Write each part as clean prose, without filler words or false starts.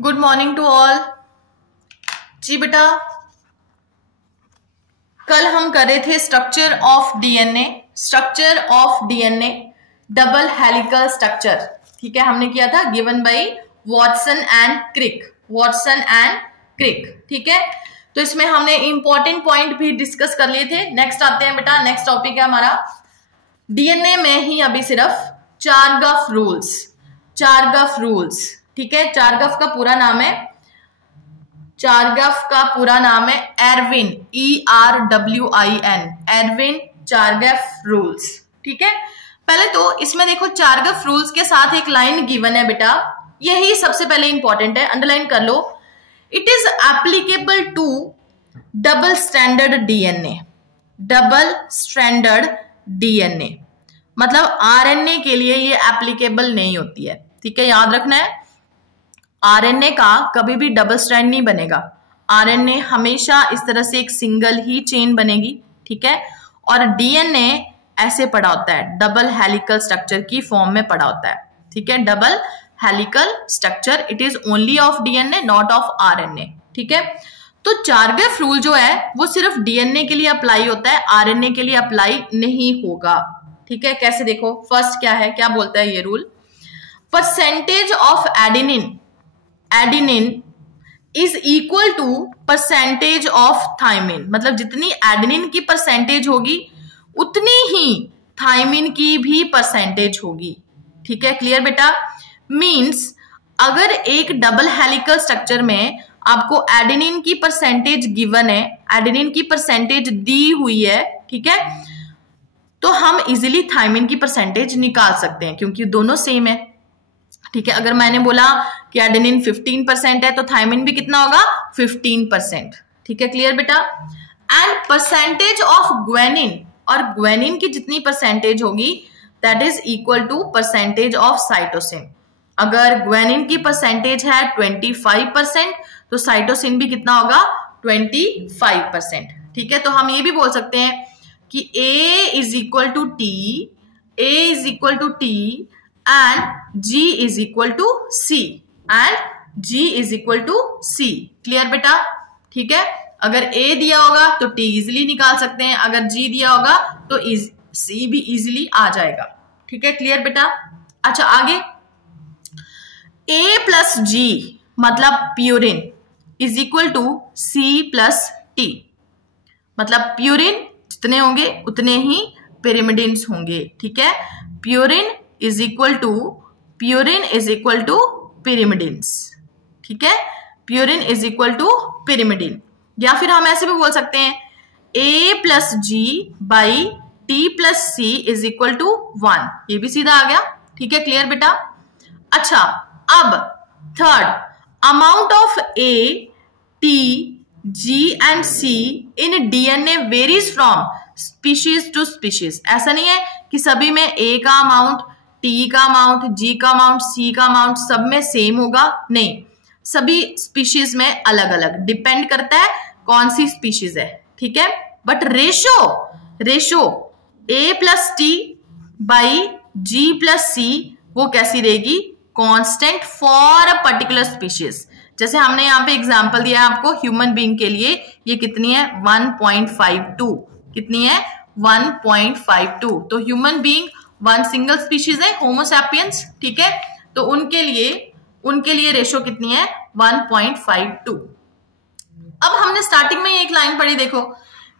Good morning to all. जी बेटा, कल हम कर रहे थे structure of DNA double helical structure. ठीक है, हमने किया था given by Watson and Crick. ठीक है, तो इसमें हमने इंपॉर्टेंट पॉइंट भी डिस्कस कर लिए थे। नेक्स्ट आते हैं बेटा, नेक्स्ट टॉपिक है हमारा डीएनए में ही अभी सिर्फ चारगफ रूल्स। ठीक है, चारगफ का पूरा नाम है एरविन, एरविन चारगफ रूल्स। ठीक है, पहले तो इसमें देखो चारगफ रूल्स के साथ एक लाइन गिवन है बेटा, यही सबसे पहले इंपॉर्टेंट है, अंडरलाइन कर लो। It is applicable to double standard DNA, मतलब आरएनए के लिए ये एप्लीकेबल नहीं होती है। ठीक है, याद रखना है, आरएनए का कभी भी डबल स्ट्रैंड नहीं बनेगा। आरएनए हमेशा इस तरह से एक सिंगल ही चेन बनेगी। ठीक है, और डीएनए ऐसे पड़ा होता है, डबल हेलिकल स्ट्रक्चर की फॉर्म में पड़ा होता है। ठीक है, double helical structure, it is only of DNA not of RNA. ठीक है, तो चारगफ रूल जो है वो सिर्फ डीएनए के लिए अप्लाई होता है, आरएनए के लिए अप्लाई नहीं होगा। ठीक है, कैसे देखो, फर्स्ट क्या है, क्या बोलता है ये rule, percentage of adenine is equal to percentage of thymine, मतलब जितनी एडेनिन की परसेंटेज होगी उतनी ही थायमिन की भी परसेंटेज होगी। ठीक है, क्लियर बेटा। मींस अगर एक डबल हेलिकल स्ट्रक्चर में आपको एडेनिन की परसेंटेज गिवन है, एडेनिन की परसेंटेज दी हुई है, ठीक है, तो हम इजीली थायमिन की परसेंटेज निकाल सकते हैं क्योंकि दोनों सेम है। ठीक है, अगर मैंने बोला कि एडेनिन 15% है तो थायमिन भी कितना होगा, 15%। ठीक है, क्लियर बेटा। एंड परसेंटेज ऑफ ग्वेनिन, और ग्वेनिन की जितनी परसेंटेज होगी that is equal to percentage of cytosine. अगर ग्वेनिन की परसेंटेज है 25% तो साइटोसिन भी कितना होगा, 25%। ठीक है, तो हम ये भी बोल सकते हैं कि A is equal to T and G is equal to C and G is equal to C। Clear बेटा। ठीक है, अगर A दिया होगा तो T इजिली निकाल सकते हैं, अगर G दिया होगा तो C भी इजिली आ जाएगा। ठीक है, क्लियर बेटा। अच्छा, आगे A प्लस G मतलब purine is equal to C plus T, मतलब प्यूरिन जितने होंगे उतने ही पिरिमिडिन्स होंगे। ठीक है, purine is equal to pyrimidines. ठीक है, purine is equal to pyrimidine, या फिर हम ऐसे भी बोल सकते हैं A plus G by T plus C is equal to 1, ये भी सीधा आ गया। ठीक है, क्लियर बेटा। अच्छा, अब third, amount of A, T, G and C in DNA varies from species to species. ऐसा नहीं है कि सभी में A का अमाउंट, T का अमाउंट, G का अमाउंट, C का अमाउंट सब में सेम होगा, नहीं, सभी स्पीशीज में अलग अलग डिपेंड करता है कौन सी स्पीशीज है। ठीक है, but ratio A plus T by G plus C वो कैसी रहेगी, constant for a particular species. जैसे हमने यहाँ पे एग्जांपल दिया है आपको, ह्यूमन बीइंग के लिए ये कितनी है, 1.52, कितनी है, 1.52। तो human being one single species है, होमो सैपियंस। ठीक है, तो उनके लिए रेशो कितनी है, 1.52। अब हमने स्टार्टिंग में एक लाइन पढ़ी, देखो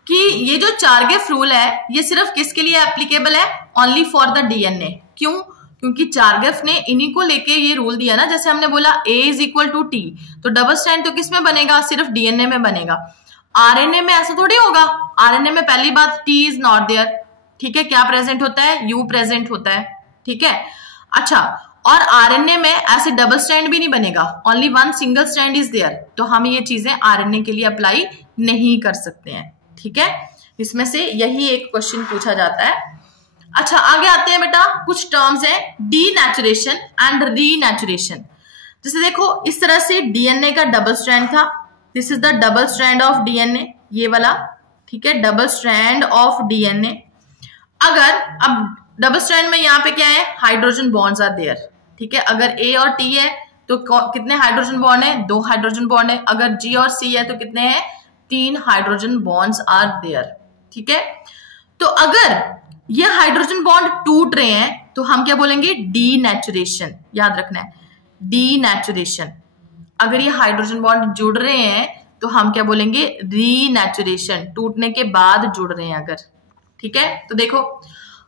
कि ये जो चारगफ रूल है ये सिर्फ किसके लिए एप्लीकेबल है, ओनली फॉर द डीएनए। क्यों, क्योंकि चारगफ ने इन्हीं को लेके ये रूल दिया ना, जैसे हमने बोला A is equal to T, तो डबल स्ट्रैंड तो किस में बनेगा, सिर्फ डीएनए में बनेगा। आरएनए में ऐसा थोड़ी होगा, आरएनए में पहली बात T इज नॉट देयर। ठीक है, क्या प्रेजेंट होता है, U प्रेजेंट होता है। ठीक है, अच्छा, और आरएनए में ऐसे डबल स्ट्रैंड भी नहीं बनेगा, only one single strand is there, तो हम ये चीजें आरएनए के लिए अप्लाई नहीं कर सकते हैं। ठीक है, इसमें से यही एक क्वेश्चन पूछा जाता है। अच्छा, आगे आते हैं बेटा, कुछ टर्म्स है, डीनेचुरेशन एंड रीनेचुरेशन। जैसे देखो इस तरह से डीएनए का डबल स्ट्रैंड था, this is the double strand of DNA, ये वाला। ठीक है, डबल स्ट्रैंड ऑफ डीएनए। अगर अब डबल स्ट्रैंड में यहाँ पे क्या है, हाइड्रोजन बॉन्ड्स आर देयर। ठीक है, अगर A और T है तो कितने हाइड्रोजन बॉन्ड है? 2 हाइड्रोजन बॉन्ड है। अगर G और C है तो कितने हैं? 3 हाइड्रोजन बॉन्ड्स आर देयर। ठीक है, तो अगर ये हाइड्रोजन बॉन्ड टूट रहे हैं तो हम क्या बोलेंगे? डीनेचुरेशन। याद रखना है, डीनेचुरेशन। अगर ये हाइड्रोजन बॉन्ड जुड़ रहे हैं तो हम क्या बोलेंगे? रीनेचुरेशन। टूटने के बाद जुड़ रहे हैं अगर। ठीक है, तो देखो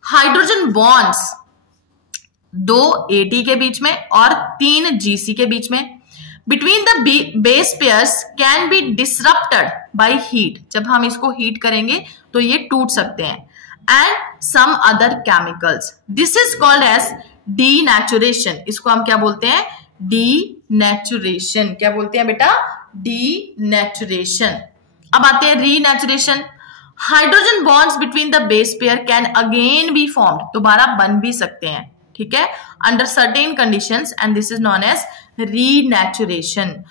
हाइड्रोजन बॉन्ड्स 2 AT के बीच में और 3 GC के बीच में between the base pairs can be disrupted by heat. जब हम इसको हीट करेंगे तो ये टूट सकते हैं। And some other chemicals, this is called as denaturation. इसको हम क्या बोलते हैं? डीनेचुरेशन। क्या बोलते हैं बेटा? डीनेचुरेशन। अब आते हैं renaturation. Hydrogen bonds between the base pair can again be formed. दोबारा बन भी सकते हैं। ठीक है, under certain conditions and this is known as renaturation.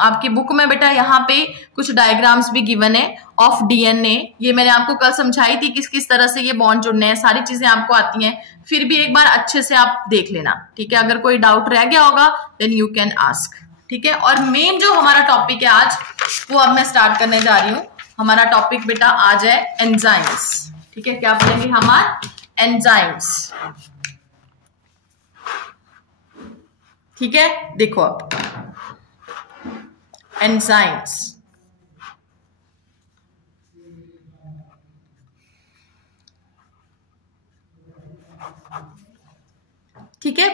आपकी बुक में बेटा यहाँ पे कुछ डायग्राम्स भी गिवन है ऑफ DNA। ये मैंने आपको कल समझाई थी किस किस तरह से ये बॉन्ड जुड़ने हैं। सारी चीजें आपको आती हैं, फिर भी एक बार अच्छे से आप देख लेना। ठीक है, अगर कोई डाउट रह गया होगा देन यू कैन आस्क। ठीक है, और मेन जो हमारा टॉपिक है आज वो अब मैं स्टार्ट करने जा रही हूँ। हमारा टॉपिक बेटा आज है एंजाइम्स। ठीक है, क्या बोलेंगे हमारे? एंजाइम्स। ठीक है, देखो अब एंजाइम्स। ठीक है,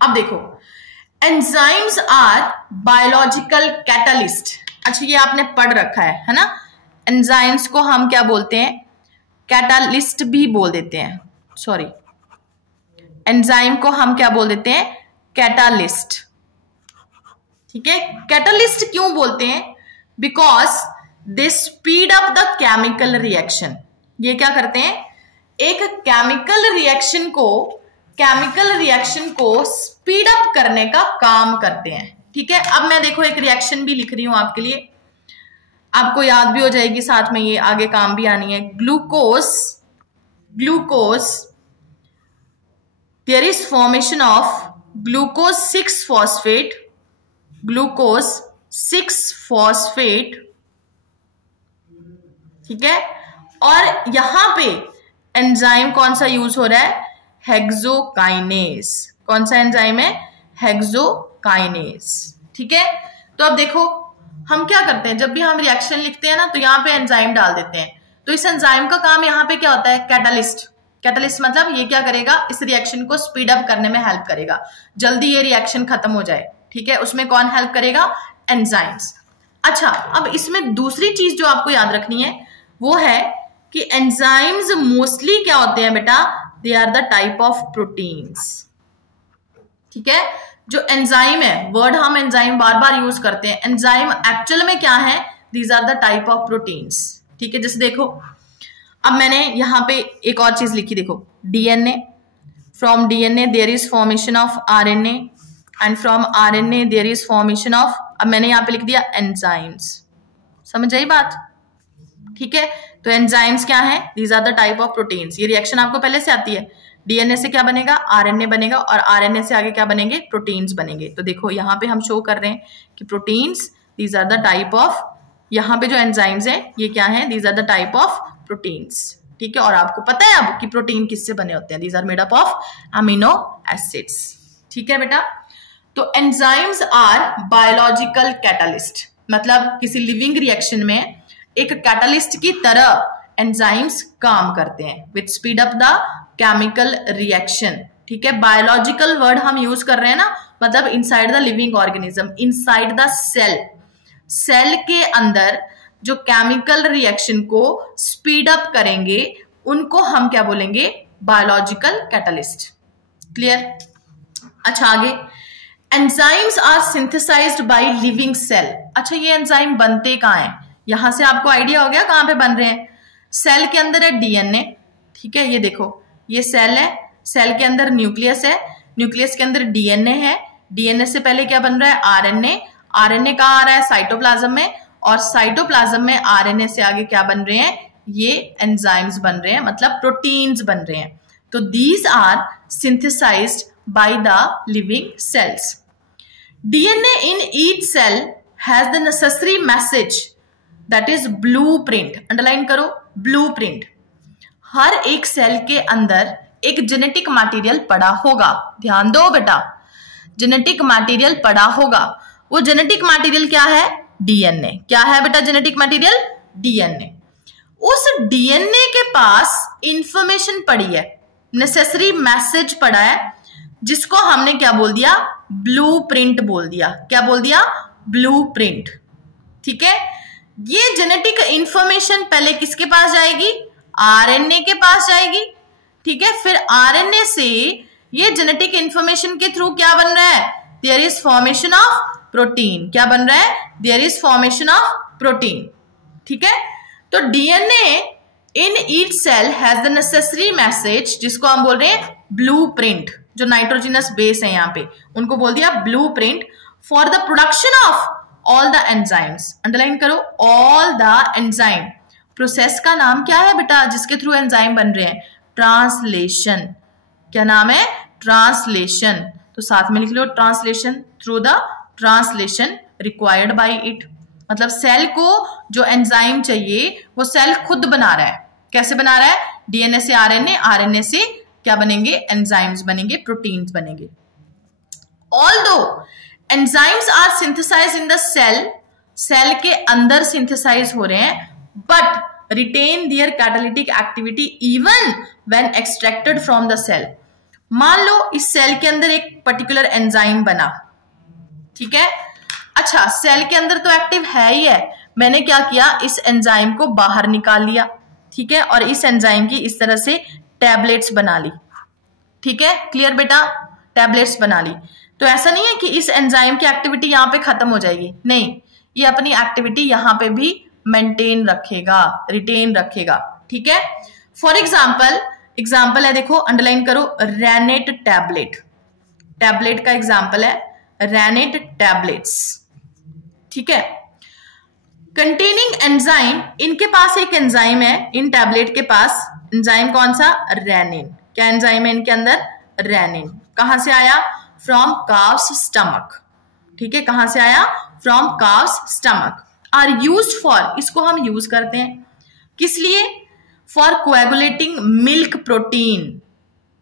अब देखो एंजाइम्स आर बायोलॉजिकल कैटलिस्ट। अच्छा, ये आपने पढ़ रखा है ना? एंजाइम्स को हम क्या बोलते हैं? कैटलिस्ट भी बोल देते हैं। सॉरी, एंजाइम को हम क्या बोल देते हैं? कैटलिस्ट। ठीक है, कैटलिस्ट क्यों बोलते हैं? Because they speed up the chemical reaction. ये क्या करते हैं? एक केमिकल रिएक्शन को स्पीड अप करने का काम करते हैं। ठीक है, अब मैं देखो एक रिएक्शन भी लिख रही हूं आपके लिए, आपको याद भी हो जाएगी, साथ में ये आगे काम भी आनी है। Glucose, there is formation of glucose 6-फॉस्फेट, ग्लूकोज 6-फॉस्फेट। ठीक है, और यहां पे एंजाइम कौन सा यूज हो रहा है? हेक्सोकाइनेज। कौन सा एंजाइम है? हेक्सोकाइनेज। ठीक है, तो अब देखो हम क्या करते हैं, जब भी हम रिएक्शन लिखते हैं ना तो यहाँ पे एंजाइम डाल देते हैं। तो इस एंजाइम का काम यहाँ पे क्या होता है? कैटलिस्ट। कैटलिस्ट मतलब ये क्या करेगा? इस रिएक्शन को स्पीड अप करने में हेल्प करेगा, जल्दी ये रिएक्शन खत्म हो जाए। ठीक है, उसमें कौन हेल्प करेगा? एंजाइम्स। अच्छा, अब इसमें दूसरी चीज जो आपको याद रखनी है वो है कि एंजाइम्स मोस्टली क्या होते हैं बेटा? They are the type of proteins. ठीक है, जो एंजाइम है, वर्ड हम एंजाइम बार बार यूज करते हैं, एंजाइम एक्चुअल में क्या है? These are the type of proteins. ठीक है, जैसे देखो अब मैंने यहाँ पे एक और चीज लिखी, देखो DNA, from DNA there is formation of RNA and from RNA there is formation of, अब मैंने यहाँ पे लिख दिया एंजाइम्स। समझ आई बात? ठीक है, तो एंजाइम्स क्या है? These are the type of proteins. ये रिएक्शन आपको पहले से आती है। DNA से क्या बनेगा? RNA बनेगा, और RNA से आगे क्या बनेंगे? प्रोटीन्स बनेंगे। तो देखो यहाँ पे हम शो कर रहे हैं कि proteins, these are the type of, यहाँ पे जो एंजाइम्स हैं ये क्या है? These are the type of proteins. ठीक है, और आपको पता है अब कि प्रोटीन किससे बने होते हैं? These are made up of amino acids. ठीक है बेटा, तो एंजाइम्स आर बायोलॉजिकल कैटलिस्ट, मतलब किसी लिविंग रिएक्शन में एक कैटलिस्ट की तरह एंजाइम्स काम करते हैं with speed up the chemical reaction. ठीक है, बायोलॉजिकल वर्ड हम यूज कर रहे हैं ना, मतलब inside the living organism, inside the cell, cell के अंदर जो केमिकल रिएक्शन को स्पीड अप करेंगे उनको हम क्या बोलेंगे? Biological catalyst. क्लियर? अच्छा, आगे enzymes are synthesised by living cell. अच्छा, ये एंजाइम बनते कहाँ हैं? यहां से आपको आइडिया हो गया कहां पे बन रहे हैं? सेल के अंदर है DNA। ठीक है, ये देखो ये सेल है, सेल के अंदर न्यूक्लियस है, न्यूक्लियस के अंदर DNA है, DNA से पहले क्या बन रहा है? RNA। RNA कहाँ आ रहा है? साइटोप्लाज्म में, और साइटोप्लाज्म में RNA से आगे क्या बन रहे हैं? ये एंजाइम्स बन रहे हैं, मतलब प्रोटीन्स बन रहे हैं। तो these are synthesised by the living cells. DNA in each cell has the necessary message that is blueprint. Underline करो, ब्लूप्रिंट. हर एक सेल के अंदर एक जेनेटिक मटेरियल पड़ा होगा. ध्यान दो बेटा, जेनेटिक मटेरियल पड़ा होगा. वो जेनेटिक मटेरियल क्या है? डीएनए. क्या है बेटा जेनेटिक मटेरियल? डीएनए. उस डीएनए के पास इंफॉर्मेशन पड़ी है, नेसेसरी मैसेज पड़ा है, जिसको हमने क्या बोल दिया? ब्लूप्रिंट बोल दिया. क्या बोल दिया? ब्लूप्रिंट. ठीक है. ये जेनेटिक इंफॉर्मेशन पहले किसके पास जाएगी? आरएनए के पास जाएगी. ठीक है. फिर आरएनए से ये जेनेटिक इंफॉर्मेशन के थ्रू क्या बन रहा है? There is formation of protein. क्या बन रहा है? There is formation of protein. ठीक है. तो DNA in each cell has the necessary message, जिसको हम बोल रहे हैं ब्लूप्रिंट. जो नाइट्रोजिनस बेस है यहाँ पे, उनको बोल दिया blueprint for the production of all the enzymes. Underline करो, ऑल द एंजाइम. प्रोसेस का नाम क्या है बेटा जिसके थ्रू एंजाइम बन रहे हैं? ट्रांसलेशन. क्या नाम है? ट्रांसलेशन. तो साथ में लिख लो, translation. Through the translation required by it. मतलब सेल को जो एंजाइम चाहिए वो सेल खुद बना रहा है. कैसे बना रहा है? डीएनए से आरएनए, आरएनए से क्या बनेंगे? एंजाइम्स बनेंगे, प्रोटीन्स बनेंगे. Although enzymes are synthesised in the cell, cell के अंदर सिंथेसाइज हो रहे हैं, but retain their catalytic activity even when extracted from the cell. मान लो इस सेल के अंदर एक पर्टिकुलर एंजाइम बना. ठीक है. अच्छा, सेल के अंदर तो एक्टिव है ही है. मैंने क्या किया? इस एंजाइम को बाहर निकाल लिया. ठीक है. और इस एंजाइम की इस तरह से टैबलेट्स बना ली. ठीक है. क्लियर बेटा? टैबलेट्स बना ली. तो ऐसा नहीं है कि इस एंजाइम की एक्टिविटी यहां पे खत्म हो जाएगी. नहीं, ये अपनी एक्टिविटी यहां पे भी मेंटेन रखेगा, रिटेन रखेगा. ठीक है. फॉर एग्जाम्पल है, देखो अंडरलाइन करो, रेनेट टैबलेट. टैबलेट का एग्जाम्पल है रेनेट टैबलेट्स. ठीक है. कंटेनिंग एंजाइम, इनके पास एक एंजाइम है, इन टैबलेट के पास एंजाइम कौन सा? रेनिन. क्या एंजाइम है इनके अंदर? रेनिन. कहां से आया? From cow's stomach. ठीक है. कहां से आया? From cow's stomach. Are used for, इसको हम यूज करते हैं किस लिए? For coagulating milk protein.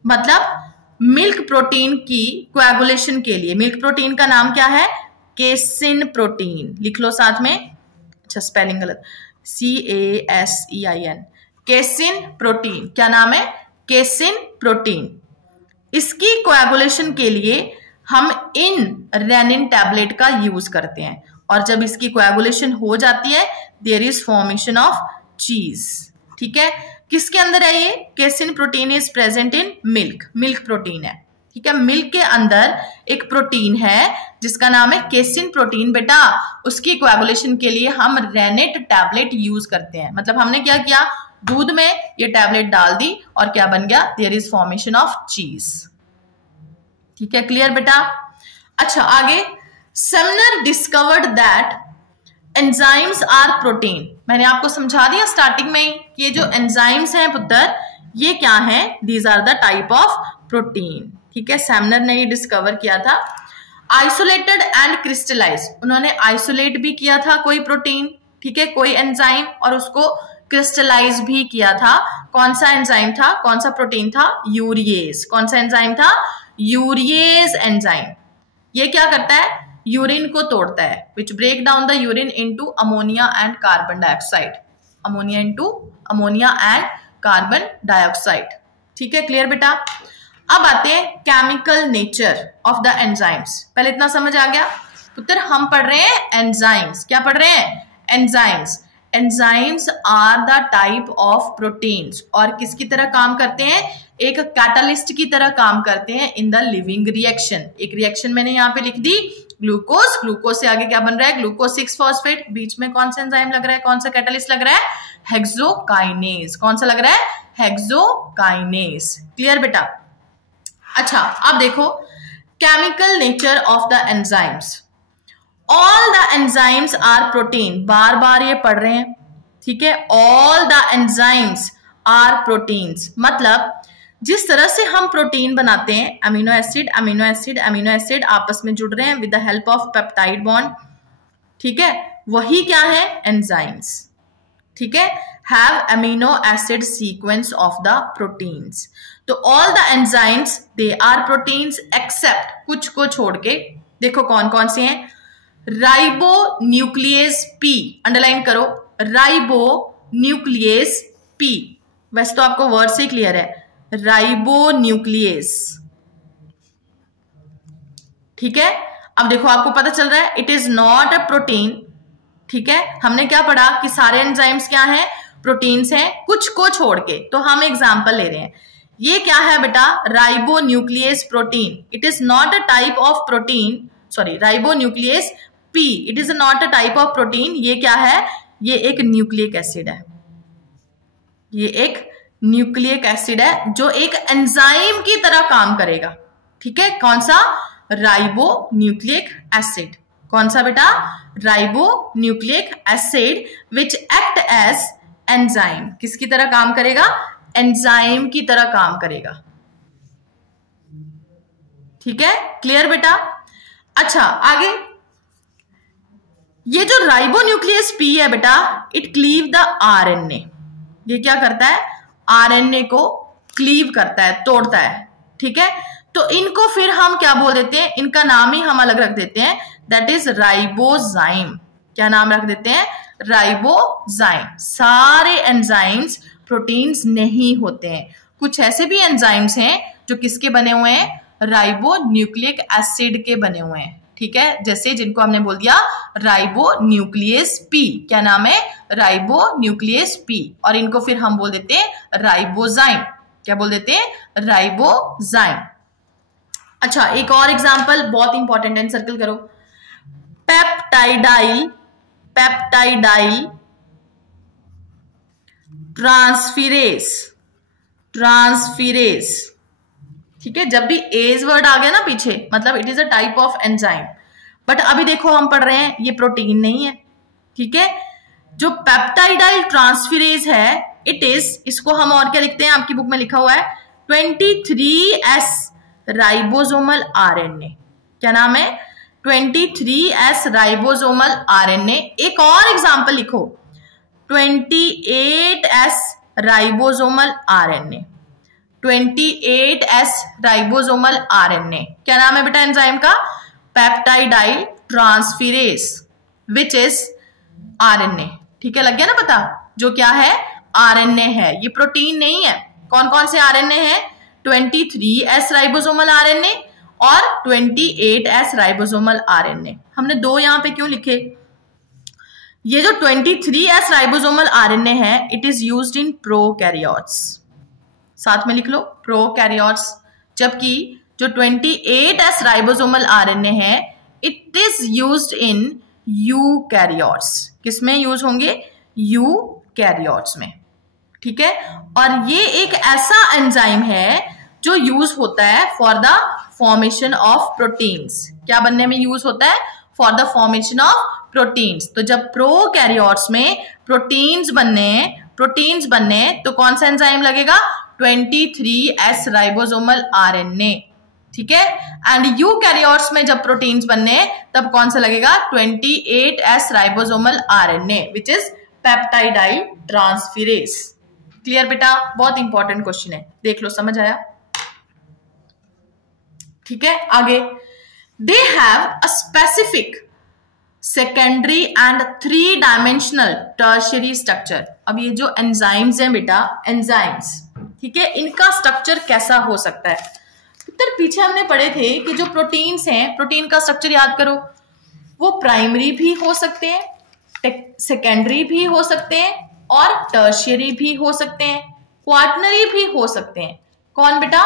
मतलब मिल्क प्रोटीन की कोएगुलेशन के लिए. मिल्क प्रोटीन का नाम क्या है? Casein protein. लिख लो साथ में. अच्छा, स्पेलिंग गलत, CASEIN. Casein protein. क्या नाम है? Casein protein. इसकी कोएगुलेशन के लिए हम इन रेनिन टैबलेट का यूज करते हैं. और जब इसकी कोएगुलेशन हो जाती है, देयर इज फॉर्मेशन ऑफ चीज. ठीक है. किसके अंदर है ये? Casein protein is present in milk. Milk protein है. ठीक है. मिल्क के अंदर एक प्रोटीन है जिसका नाम है केसिन प्रोटीन. बेटा उसकी कोएगुलेशन के लिए हम रेनेट टैबलेट यूज करते हैं. मतलब हमने क्या किया? दूध में ये टैबलेट डाल दी और क्या बन गया? देयर इज फॉर्मेशन ऑफ चीज. ठीक है. क्लियर बेटा? अच्छा, आगे. Sumner discovered that enzymes are protein. मैंने आपको समझा दिया स्टार्टिंग में कि ये जो एंजाइम्स हैं पुत्र, ये क्या हैं? These are the type of protein. ठीक है. सेमनर ने ये डिस्कवर किया था. आइसोलेटेड एंड क्रिस्टलाइज, उन्होंने आइसोलेट भी किया था कोई प्रोटीन. ठीक है, कोई एंजाइम, और उसको क्रिस्टलाइज भी किया था. कौन सा एंजाइम था? कौन सा प्रोटीन था? यूरिएज. कौन सा एंजाइम था? Urease enzyme. ये क्या करता है? यूरिन को तोड़ता है. Which break down the urine into ammonia and carbon dioxide. Ammonia into ammonia and carbon dioxide. ठीक है. क्लियर बेटा? अब आते हैं chemical nature of the enzymes. पहले इतना समझ आ गया पुत्र? हम पढ़ रहे हैं एंजाइम्स. क्या पढ़ रहे हैं? Enzymes. Enzymes are the type of proteins. और किसकी तरह काम करते हैं? एक कैटालिस्ट की तरह काम करते हैं इन द लिविंग रिएक्शन. एक रिएक्शन मैंने यहाँ पे लिख दी, ग्लूकोज. ग्लूकोज से आगे क्या बन रहा है? Glucose 6 phosphate. बीच में कौन सा एंजाइम लग रहा है? कौन सा कैटालिस्ट लग रहा है? हेक्सोकाइनेज. कौन सा लग रहा है? हेक्सोकाइनेज. क्लियर बेटा? अच्छा, अब देखो chemical nature of the enzymes. All the enzymes are protein. बार बार ये पढ़ रहे हैं. ठीक है. All the enzymes are proteins. मतलब जिस तरह से हम प्रोटीन बनाते हैं, amino acid amino acid amino acid आपस में जुड़ रहे हैं with the help of peptide bond, ठीक है, वही क्या है, एंजाइम्स, ठीक है, have amino acid sequence of the proteins. तो all the enzymes they are proteins except, कुछ को छोड़ के, देखो कौन कौन से हैं, राइबो न्यूक्लियस पी, अंडरलाइन करो, राइबो न्यूक्लियस पी, वैसे तो आपको वर्ड से क्लियर है, राइबो न्यूक्लियस, ठीक है। अब देखो आपको पता चल रहा है it is not a protein, ठीक है, हमने क्या पढ़ा कि सारे एंजाइम्स क्या हैं, प्रोटीन्स हैं, कुछ को छोड़ के, तो हम एग्जांपल ले रहे हैं, ये क्या है बेटा, ribo nucleus protein, it is not a type of protein, sorry ribo nucleus P, it is not a type of protein, ये क्या है, ये एक न्यूक्लिक एसिड है, ये एक न्यूक्लिक एसिड है जो एक एंजाइम की तरह काम करेगा, ठीक है, कौन सा, राइबो न्यूक्लिक एसिड, कौन सा बेटा, ribonucleic acid which act as enzyme, किसकी तरह काम करेगा, एंजाइम की तरह काम करेगा, ठीक है, क्लियर बेटा। अच्छा आगे, ये जो राइबो न्यूक्लियस पी है बेटा, इट क्लीव द आरएनए, ये क्या करता है, आरएनए को क्लीव करता है, तोड़ता है, ठीक है, तो इनको फिर हम क्या बोल देते हैं, इनका नाम ही हम अलग रख देते हैं, दैट इज राइबोजाइम, क्या नाम रख देते हैं, राइबोजाइम। सारे एंजाइम्स प्रोटीन्स नहीं होते हैं, कुछ ऐसे भी एंजाइम्स हैं जो किसके बने हुए हैं, राइबो न्यूक्लिक एसिड के बने हुए हैं, ठीक है, जैसे जिनको हमने बोल दिया राइबो न्यूक्लियस पी, क्या नाम है, राइबो न्यूक्लियस पी, और इनको फिर हम बोल देते हैं राइबोजाइम, क्या बोल देते हैं, राइबोजाइम। अच्छा एक और एग्जांपल बहुत इंपॉर्टेंट है, सर्कल करो, पेप्टाइडाइल, पेप्टाइडाइल ट्रांसफिरेस, ट्रांसफिरेस, ठीक है, जब भी एज वर्ड आ गया ना पीछे, मतलब it is a type of enzyme, but अभी देखो हम पढ़ रहे हैं ये प्रोटीन नहीं है, ठीक है, जो पेप्टाइडाइल ट्रांसफिरेज है, इट इज, इसको हम और क्या लिखते हैं, आपकी बुक में लिखा हुआ है 23S राइबोसोमल आरएनए, क्या नाम है, 23S राइबोसोमल आरएनए। एक और एग्जांपल लिखो, 28S ribosomal RNA, 28S ribosomal RNA, क्या नाम है बेटा एंजाइम का, पेप्टाइडाइल ट्रांसफिरेज विच इज आरएनए, ठीक है, लग गया ना पता, जो क्या है, आरएनए है, ये प्रोटीन नहीं है। कौन कौन से आरएनए हैं, 23S राइबोसोमल आरएनए और 28S राइबोसोमल आरएनए। हमने दो यहां पे क्यों लिखे, ये जो 23S राइबोसोमल आरएनए है, it is used in prokaryotes, साथ में लिख लो प्रोकैरियोट्स, जबकि जो 28S राइबोसोमल आरएनए है, it is used in eukaryotes, किसमें यूज होंगे, यूकैरियोट्स में, ठीक है, और ये एक ऐसा एंजाइम है जो यूज होता है for the formation of proteins, क्या बनने में यूज होता है, for the formation of proteins. तो जब प्रोकैरियोट्स में प्रोटीन्स बनने तो कौन सा एंजाइम लगेगा, 23S राइबोसोमल आरएनए, ठीक है, एंड यूकैरियोट्स में जब प्रोटीन्स बनने तब कौन सा लगेगा, 28S ribosomal RNA which is peptidyl transferase. Clear बेटा, बहुत इंपॉर्टेंट क्वेश्चन है, देख लो, समझ आया, ठीक है। आगे, they have a specific secondary and 3 dimensional tertiary structure. अब ये जो एंजाइम्स हैं बेटा, एंजाइम्स, ठीक है, इनका स्ट्रक्चर कैसा हो सकता है, उत्तर पीछे हमने पढ़े थे कि जो प्रोटीन्स हैं, प्रोटीन का स्ट्रक्चर याद करो, वो प्राइमरी भी हो सकते हैं, सेकेंडरी भी हो सकते हैं और टर्शियरी भी हो सकते हैं, क्वार्टनरी भी हो सकते हैं, कौन बेटा,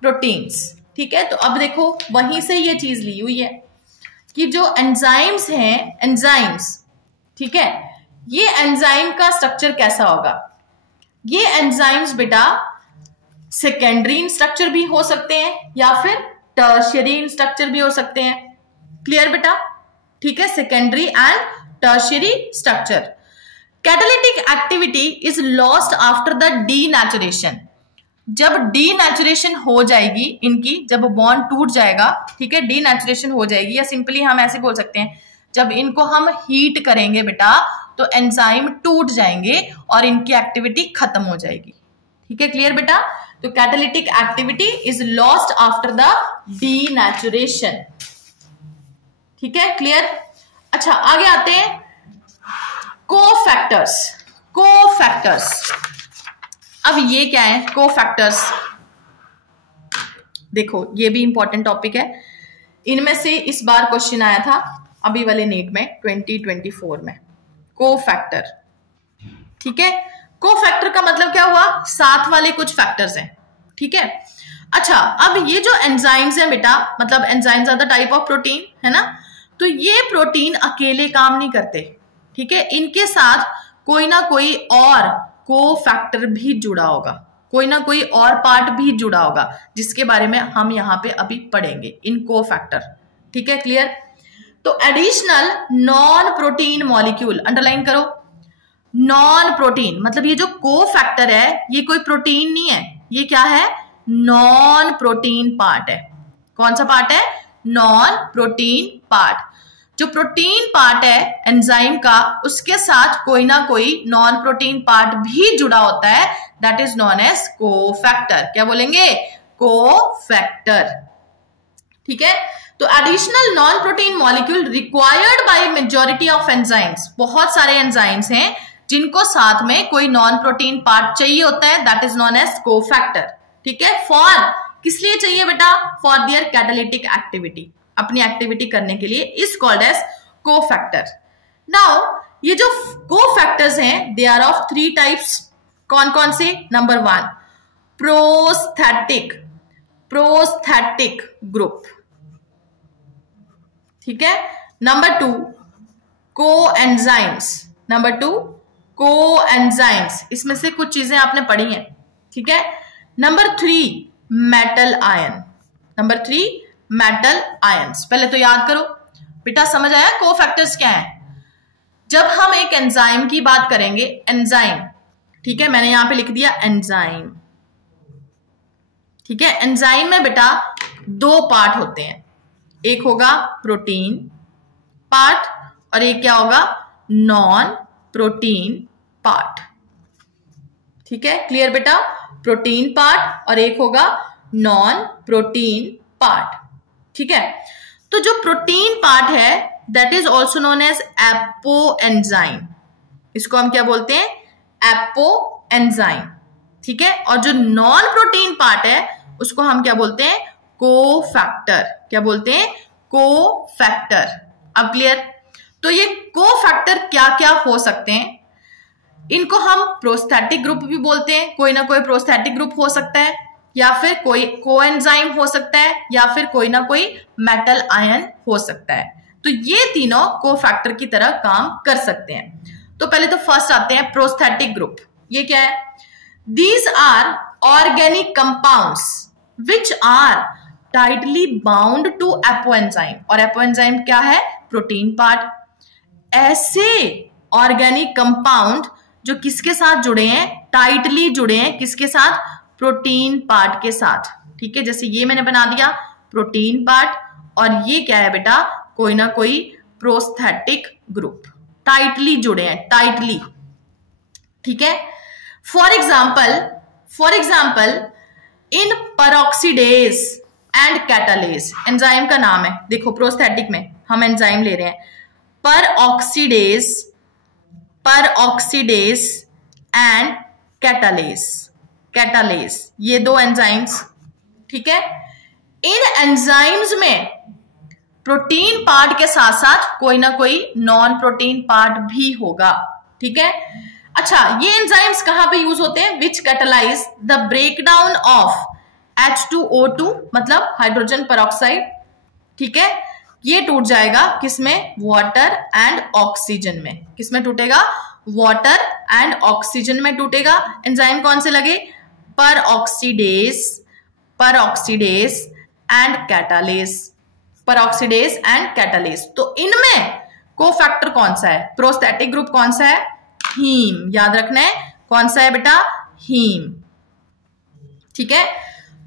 प्रोटीन्स, ठीक है। तो अब देखो वहीं से ये चीज ली हुई है कि जो एंजाइम्स हैं, एंजाइम्स, ठीक है, ये एंजाइम का स्ट्रक्चर कैसा होगा, ये एंजाइम्स बेटा सेकेंडरी स्ट्रक्चर भी हो सकते हैं या फिर टर्शियरी स्ट्रक्चर भी हो सकते हैं, क्लियर बेटा, ठीक है, secondary and tertiary structure. Catalytic activity is lost after the denaturation, जब डीनेचुरेशन हो जाएगी इनकी, जब बॉन्ड टूट जाएगा, ठीक है, डीनेचुरेशन हो जाएगी, या सिंपली हम ऐसे बोल सकते हैं जब इनको हम हीट करेंगे बेटा तो एंजाइम टूट जाएंगे और इनकी एक्टिविटी खत्म हो जाएगी। ठीक है, क्लियर बेटा? तो catalytic activity is lost after the denaturation. ठीक है, क्लियर? अच्छा, आगे आते हैं कोफैक्टर्स। कोफैक्टर्स, अब ये क्या है कोफैक्टर्स? देखो ये भी इंपॉर्टेंट टॉपिक है, इनमें से इस बार क्वेश्चन आया था अभी वाले नीट में 2024 में, कोफैक्टर। ठीक है, कोफैक्टर का मतलब क्या हुआ? साथ वाले कुछ फैक्टर्स हैं। ठीक है, अच्छा, अब ये जो एंजाइम्स हैं बेटा, मतलब enzymes are the type of protein, है ना? तो ये प्रोटीन अकेले काम नहीं करते। ठीक है, इनके साथ कोई ना कोई और कोफैक्टर भी जुड़ा होगा, कोई ना कोई और पार्ट भी जुड़ा होगा, जिसके बारे में हम यहाँ पे अभी पढ़ेंगे, इन कोफैक्टर। ठीक है, क्लियर? तो additional non protein molecule, underline करो, नॉन प्रोटीन, मतलब ये जो कोफैक्टर है ये कोई प्रोटीन नहीं है, ये क्या है? नॉन प्रोटीन पार्ट है। कौन सा पार्ट है? Non protein part. जो प्रोटीन पार्ट है एंजाइम का, उसके साथ कोई ना कोई नॉन प्रोटीन पार्ट भी जुड़ा होता है, that is known as cofactor. क्या बोलेंगे? कोफैक्टर। ठीक है, तो additional non protein molecule required by majority of enzymes, बहुत सारे एंजाइम्स हैं जिनको साथ में कोई नॉन प्रोटीन पार्ट चाहिए होता है, that is known as cofactor. ठीक है, फॉर, किस लिए चाहिए बेटा? फॉर देयर कैटालिटिक एक्टिविटी, अपनी एक्टिविटी करने के लिए, is called as cofactor. Now ये जो कोफैक्टर्स हैं दे आर ऑफ 3 टाइप्स। कौन कौन से? Number 1 prosthetic, prosthetic group. ठीक है, नंबर 2 कोएंजाइम्स, नंबर 2 कोएंजाइम्स, इसमें से कुछ चीजें आपने पढ़ी हैं। ठीक है, number 3 metal ion, number 3 metal ions. पहले तो याद करो बेटा, समझ आया कोफैक्टर्स क्या है? जब हम एक एंजाइम की बात करेंगे, एंजाइम, ठीक है, मैंने यहां पे लिख दिया एंजाइम। ठीक है, एंजाइम में बेटा 2 पार्ट होते हैं, एक होगा प्रोटीन पार्ट और एक क्या होगा? Non protein part. ठीक है, क्लियर बेटा? प्रोटीन पार्ट और एक होगा नॉन प्रोटीन पार्ट। ठीक है, तो जो प्रोटीन पार्ट है that is also known as apo enzyme, इसको हम क्या बोलते हैं? Apoenzyme. ठीक है, और जो नॉन प्रोटीन पार्ट है उसको हम क्या बोलते हैं? कोफैक्टर। क्या बोलते हैं? कोफैक्टर। अब क्लियर? तो ये कोफैक्टर क्या क्या हो सकते हैं? इनको हम प्रोस्थेटिक ग्रुप भी बोलते हैं, कोई ना कोई प्रोस्थेटिक ग्रुप हो सकता है, या फिर कोई कोएंजाइम हो सकता है, या फिर कोई ना कोई मेटल आयन हो सकता है। तो ये तीनों कोफैक्टर की तरह काम कर सकते हैं। तो पहले तो फर्स्ट आते हैं प्रोस्थेटिक ग्रुप। ये क्या है? These are organic compounds which are tightly bound to apoenzyme, और एपोएंजाइम क्या है? Protein part. ऐसे ऑर्गेनिक कंपाउंड जो किसके साथ जुड़े हैं? टाइटली जुड़े हैं, किसके साथ? प्रोटीन पार्ट के साथ। ठीक है, जैसे ये मैंने बना दिया प्रोटीन पार्ट, और ये क्या है बेटा? कोई ना कोई प्रोस्थेटिक ग्रुप, टाइटली जुड़े हैं, टाइटली। ठीक है, for example in peroxidase and catalase, enzyme का नाम है, देखो प्रोस्थेटिक में हम एंजाइम ले रहे हैं, परऑक्सीडेज एंड कैटालेज, ये 2 एंजाइम्स। ठीक है, इन एंजाइम्स में प्रोटीन पार्ट के साथ साथ कोई ना कोई नॉन प्रोटीन पार्ट भी होगा। ठीक है, अच्छा, ये एंजाइम्स कहां पे यूज होते हैं? Which catalyse the breakdown of H2O2, मतलब हाइड्रोजन पेरोक्साइड। ठीक है, ये टूट जाएगा किसमें? वाटर एंड ऑक्सीजन में। किसमें टूटेगा? वाटर एंड ऑक्सीजन में टूटेगा। एंजाइम कौन से लगे? Peroxidase and catalase. तो इनमें कोफैक्टर कौन सा है? प्रोस्थेटिक ग्रुप कौन सा है? हीम। याद रखना है, कौन सा है बेटा? हीम। ठीक है,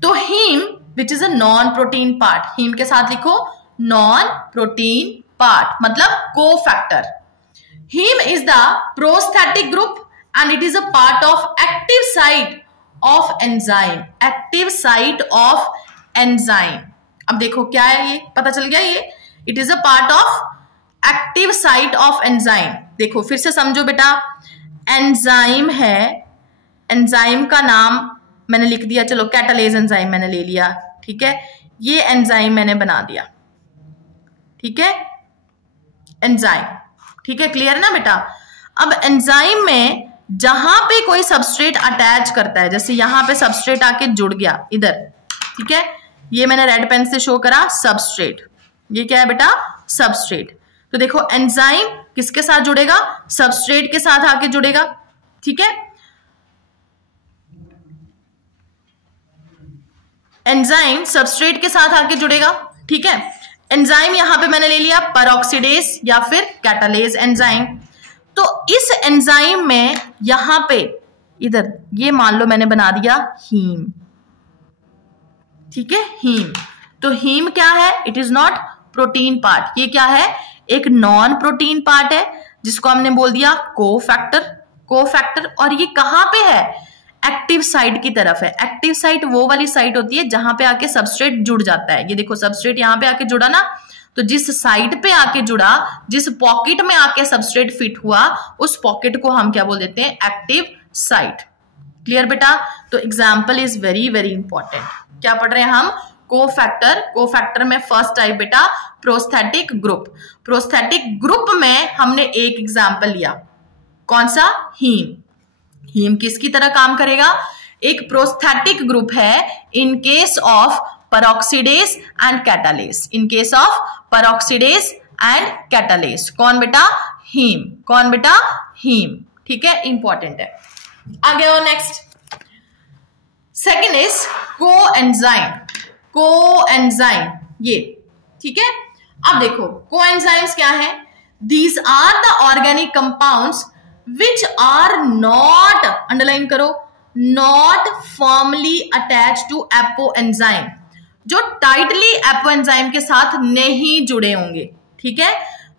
तो haem which is a non protein part, haem के साथ लिखो नॉन प्रोटीन पार्ट मतलब cofactor. Haem is the prosthetic group and it is a part of active site of enzyme, active site of enzyme. अब देखो क्या है, ये पता चल गया, ये it is a part of active site of enzyme. देखो फिर से समझो बेटा, एंजाइम है, एंजाइम का नाम मैंने लिख दिया, चलो कैटालेज एंजाइम मैंने ले लिया, ठीक है, ये एंजाइम मैंने बना दिया, ठीक है, एंजाइम, ठीक है, क्लियर है ना बेटा। अब एंजाइम में जहां पे कोई सबस्ट्रेट अटैच करता है, जैसे यहां पे सबस्ट्रेट आके जुड़ गया इधर, ठीक है, ये मैंने रेड पेन से शो करा सबस्ट्रेट, ये क्या है बेटा सबस्ट्रेट। तो देखो एंजाइम किसके साथ जुड़ेगा, सबस्ट्रेट के साथ आके जुड़ेगा, ठीक है, एंजाइम सबस्ट्रेट के साथ आके जुड़ेगा, ठीक है। एंजाइम यहां पे मैंने ले लिया पेरोक्सीडेज या फिर कैटालेज एंजाइम। तो इस एंजाइम में यहां पे इधर ये मान लो मैंने बना दिया हीम, ठीक है, हीम। तो हीम क्या है, it is not protein part, ये क्या है एक नॉन प्रोटीन पार्ट है जिसको हमने बोल दिया कोफैक्टर, कोफैक्टर। और ये कहां पे है, एक्टिव साइट की तरफ है। एक्टिव साइट वो वाली साइट होती है जहां पे आके सबस्ट्रेट जुड़ जाता है। ये देखो सबस्ट्रेट यहां पे आके जुड़ा ना, तो जिस साइट पे आके जुड़ा, जिस पॉकेट में आके सबस्ट्रेट फिट हुआ, उस पॉकेट को हम क्या बोल देते हैं, एक्टिव साइट। क्लियर बेटा। तो example is very very important. क्या पढ़ रहे हैं हम, कोफैक्टर। कोफैक्टर में फर्स्ट टाइप बेटा प्रोस्थेटिक ग्रुप। प्रोस्थेटिक ग्रुप में हमने एक एग्जाम्पल लिया, कौन सा, हीम। हीम किसकी तरह काम करेगा, एक प्रोस्थेटिक ग्रुप है in case of peroxidase and catalase, in case of peroxidase and catalase. कौन बेटा, हीम। कौन बेटा, हीम, ठीक है, इंपॉर्टेंट है। आगे और next, second is coenzyme. Coenzyme ये, ठीक है। अब देखो कोएंजाइम्स क्या है, these are the organic compounds which are not, underline करो, not firmly attached to apoenzyme, जो टाइटली एपोएंजाइम के साथ नहीं जुड़े होंगे, ठीक है,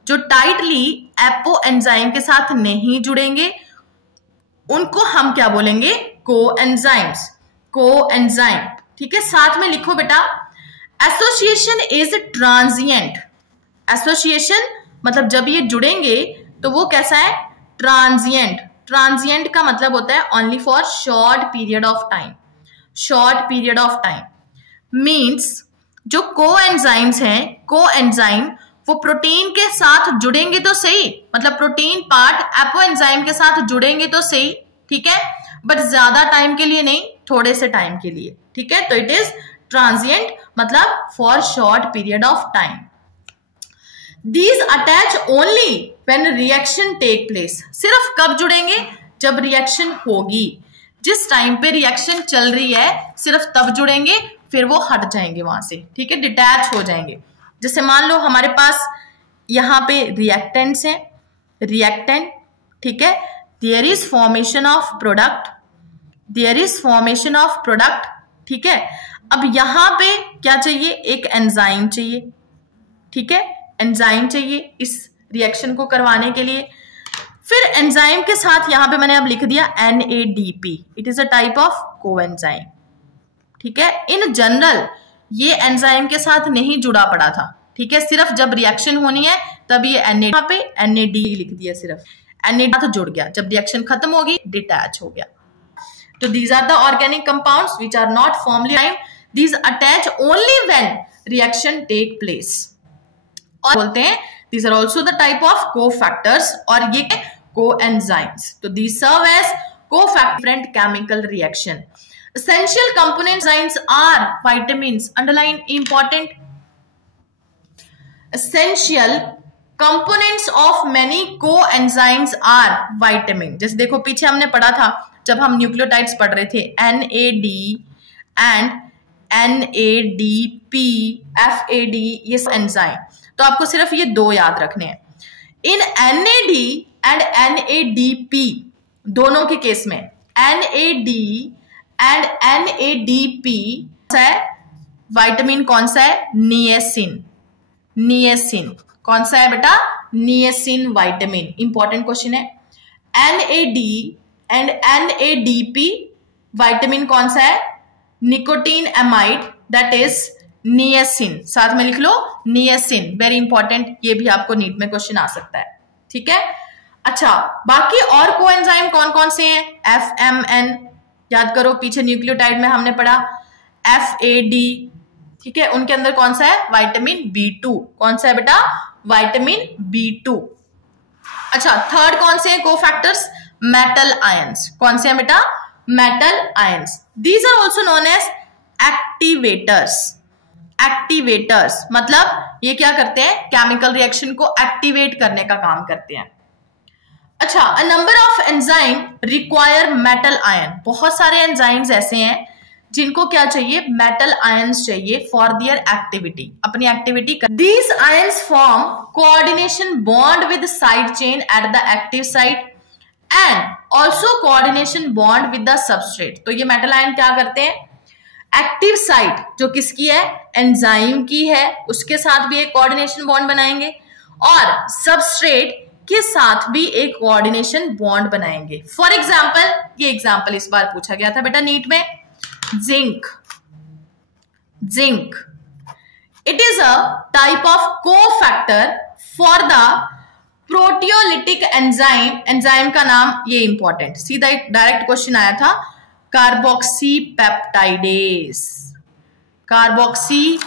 जो टाइटली एपोएंजाइम के साथ नहीं जुड़ेंगे उनको हम क्या बोलेंगे, कोएंजाइम्स। कोएंजाइम, ठीक है। साथ में लिखो बेटा, एसोसिएशन इज ट्रांजिएंट। एसोसिएशन मतलब जब ये जुड़ेंगे तो वो कैसा है, ट्रांजिएंट। ट्रांजिएंट का मतलब होता है only for short period of time. Short period of time means जो कोएंजाइम्स हैं, कोएंजाइम वो प्रोटीन के साथ जुड़ेंगे तो सही, मतलब प्रोटीन पार्ट एपोएंजाइम के साथ जुड़ेंगे तो सही, ठीक है, बट ज्यादा टाइम के लिए नहीं, थोड़े से टाइम के लिए, ठीक है। तो इट इज ट्रांजिएंट, मतलब for short period of time. These attach only when reaction take place. सिर्फ कब जुड़ेंगे, जब रिएक्शन होगी। जिस टाइम पे रिएक्शन चल रही है सिर्फ तब जुड़ेंगे, फिर वो हट जाएंगे वहां से, ठीक है, डिटैच हो जाएंगे। जैसे मान लो हमारे पास यहाँ पे रिएक्टेंट्स हैं, रिएक्टेंट, ठीक है, there is formation of product, there is formation of product, ठीक है। अब यहाँ पे क्या चाहिए, एक एंजाइम चाहिए, ठीक है, एंजाइम चाहिए इस रिएक्शन को करवाने के लिए। फिर एंजाइम के साथ यहां पे मैंने अब लिख दिया NADP, it is a type of coenzyme, ठीक है। इन जनरल ये एंजाइम के साथ नहीं जुड़ा पड़ा था, ठीक है, सिर्फ जब रिएक्शन होनी है तब ये यहाँ पे NAD लिख दिया, सिर्फ NAD तो जुड़ गया, जब रिएक्शन खत्म होगी डिटैच हो गया। तो these are the organic compounds which are not formally, these attach only when reaction take place. और बोलते हैं these are also the type of cofactors और ये coenzymes। तो these serve as cofactors different chemical reaction। Essential components enzymes are vitamins, underline important, essential components of many coenzymes are vitamin। जैसे देखो पीछे हमने पढ़ा था जब हम न्यूक्लियोटाइड्स पढ़ रहे थे, NAD and NADP, FAD, ये एंजाइम, तो आपको सिर्फ ये दो याद रखने हैं। इन NAD एंड NADP दोनों के केस में, NAD एंड NADP है विटामिन, कौन सा है? निएसिन। निएसिन कौन सा है बेटा? Niacin vitamin. इंपॉर्टेंट क्वेश्चन है। NAD एंड NADP विटामिन कौन सा है? Nicotine amide, that is niacin. साथ में लिख लो निएसिन, वेरी इंपॉर्टेंट, ये भी आपको नीट में क्वेश्चन आ सकता है। ठीक है। अच्छा, बाकी और कोएंजाइम कौन कौन से हैं? FMN, याद करो पीछे न्यूक्लियोटाइड में हमने पढ़ा। FAD, ठीक है, उनके अंदर कौन सा है? Vitamin B2। कौन सा है बेटा? Vitamin B2। अच्छा, थर्ड कौन से हैं कोफैक्टर्स? Metal ions. कौन से हैं बेटा? Metal ions. These are also known as activators. Activators मतलब ये क्या करते हैं? केमिकल रिएक्शन को एक्टिवेट करने का काम करते हैं। अच्छा, a number of enzyme require metal ion. बहुत सारे एंजाइम्स ऐसे हैं जिनको क्या चाहिए? मेटल आयंस चाहिए फॉर दियर एक्टिविटी, अपनी activity. These ions form coordination bond with side chain at the active site and also coordination bond with the substrate. तो ये मेटल आयन क्या करते हैं? एक्टिव साइट जो किसकी है? एंजाइम की है, उसके साथ भी एक कोऑर्डिनेशन बॉन्ड बनाएंगे और सबस्ट्रेट के साथ भी एक कोऑर्डिनेशन बॉन्ड बनाएंगे। फॉर एग्जाम्पल, ये एग्जाम्पल इस बार पूछा गया था बेटा नीट में, zinc. Zinc it is a type of cofactor for the proteolytic enzyme. Enzyme का नाम, ये इंपॉर्टेंट, सीधा डायरेक्ट क्वेश्चन आया था, carboxy peptidase. Carboxy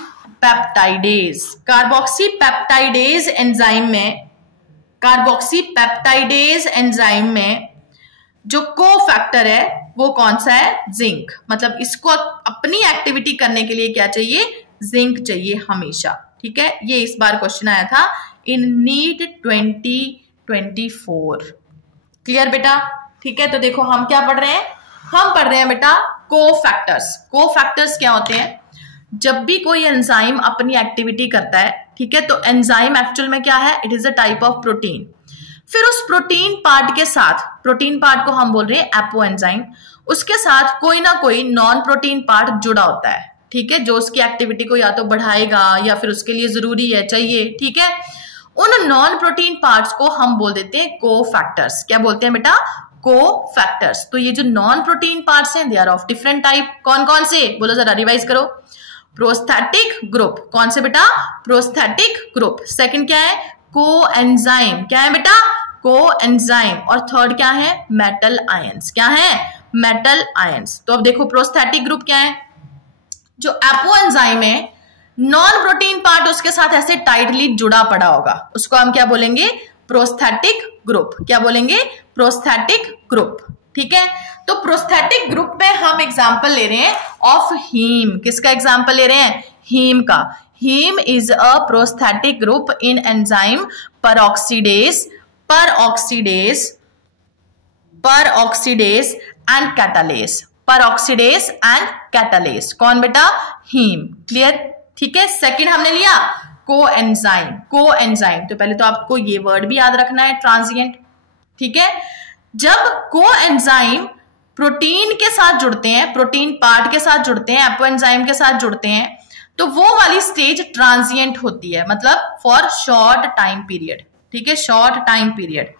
peptidase. Carboxy peptidase enzyme में, कार्बोक्सी पेप्टाइडेज एंजाइम में जो कोफैक्टर है वो कौन सा है? जिंक। मतलब इसको अपनी एक्टिविटी करने के लिए क्या चाहिए? जिंक चाहिए हमेशा। ठीक है, ये इस बार क्वेश्चन आया था इन नीट 2024। क्लियर बेटा? ठीक है, तो देखो हम क्या पढ़ रहे हैं? हम पढ़ रहे हैं बेटा कोफैक्टर्स। कोफैक्टर्स क्या होते हैं? जब भी कोई एंजाइम अपनी एक्टिविटी करता है, ठीक है, तो एंजाइम एक्चुअल में क्या है? It is a type of protein. फिर उस प्रोटीन पार्ट के साथ, प्रोटीन पार्ट को हम बोल रहे हैं एपो एंजाइम, उसके साथ कोई ना कोई नॉन प्रोटीन पार्ट जुड़ा होता है, ठीक है, जो उसकी एक्टिविटी को या तो बढ़ाएगा या फिर उसके लिए जरूरी है, चाहिए। ठीक है, उन नॉन प्रोटीन पार्ट्स को हम बोल देते हैं कोफैक्टर्स। क्या बोलते हैं बेटा? कोफैक्टर्स। तो ये जो नॉन प्रोटीन पार्ट्स हैं, they are of different type. कौन कौन से? बोलो जरा, रिवाइज करो। Prosthetic group. कौन से बेटा? Prosthetic group. सेकंड क्या है? कोएंजाइम। क्या है बेटा? कोएंजाइम। और थर्ड क्या है? Metal ions. क्या है? Metal ions. तो अब देखो प्रोस्थेटिक ग्रुप क्या है? जो एपो एंजाइम है, नॉन प्रोटीन पार्ट उसके साथ ऐसे टाइटली जुड़ा पड़ा होगा, उसको हम क्या बोलेंगे? Prosthetic group. क्या बोलेंगे? Prosthetic group. ठीक है, तो प्रोस्थेटिक ग्रुप में हम एग्जांपल ले रहे हैं ऑफ हीम। किसका एग्जांपल ले रहे हैं? हीम का। Haem is a prosthetic group in enzyme peroxidase and catalase. peroxidase and catalase. कौन बेटा? हीम। क्लियर? ठीक है, सेकंड हमने लिया कोएंजाइम। कोएंजाइम, तो पहले तो आपको ये वर्ड भी याद रखना है, ट्रांजिएंट। ठीक है, जब कोएंजाइम प्रोटीन के साथ जुड़ते हैं, प्रोटीन पार्ट के साथ जुड़ते हैं, एपो एंजाइम के साथ जुड़ते हैं, तो वो वाली स्टेज ट्रांजिएंट होती है, मतलब फॉर शॉर्ट टाइम पीरियड। ठीक है, शॉर्ट टाइम पीरियड।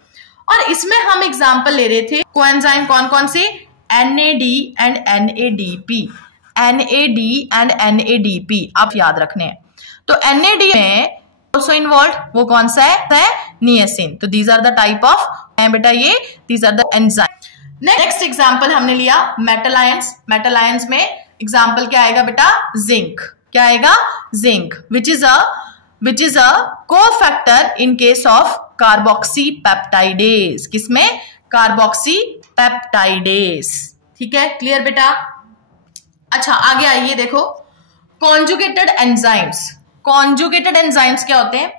और इसमें हम एग्जांपल ले रहे थे कोएंजाइम कौन कौन से? NAD एंड NADP। NAD एंड NADP आप याद रखने हैं। तो NAD में also involved, वो कौन सा है? निएसिन। तो these are the type of बेटा ये, these are the enzyme। Next example हमने लिया मेटल आयंस। मेटल आयंस में एग्जांपल क्या आएगा बेटा? जिंक। क्या आएगा? Zinc, which is a cofactor in case of carboxypeptidase. किसमें? Carboxypeptidase. ठीक है, क्लियर बेटा? अच्छा, आगे आइए, देखो कॉन्जुगेटेड एंजाइम्स। कॉन्जुगेटेड एंजाइम्स क्या होते हैं?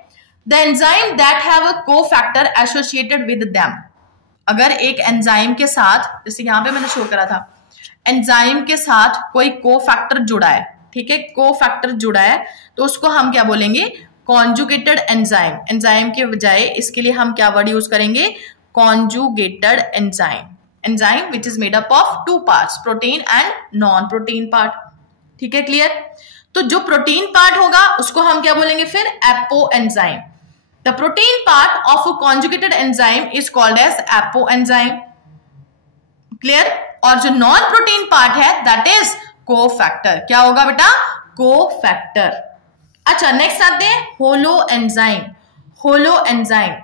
The enzyme that have a cofactor associated with them. अगर एक एंजाइम के साथ, जैसे यहां पे मैंने शो करा था, एंजाइम के साथ कोई कोफैक्टर जुड़ा है, ठीक है, कोफैक्टर जुड़ा है, तो उसको हम क्या बोलेंगे? Conjugated enzyme. एंजाइम के बजाय इसके लिए हम क्या वर्ड यूज करेंगे? Conjugated enzyme. Enzyme which is made up of two parts, protein and non protein part. ठीक है, क्लियर। तो जो प्रोटीन पार्ट होगा उसको हम क्या बोलेंगे फिर, apo enzyme. The protein part of a conjugated enzyme is called as apo enzyme. Clear. और जो नॉन प्रोटीन पार्ट है दैट इज कोफैक्टर। क्या होगा बेटा, कोफैक्टर। अच्छा, नेक्स्ट आते हैं holo enzyme. Holo enzyme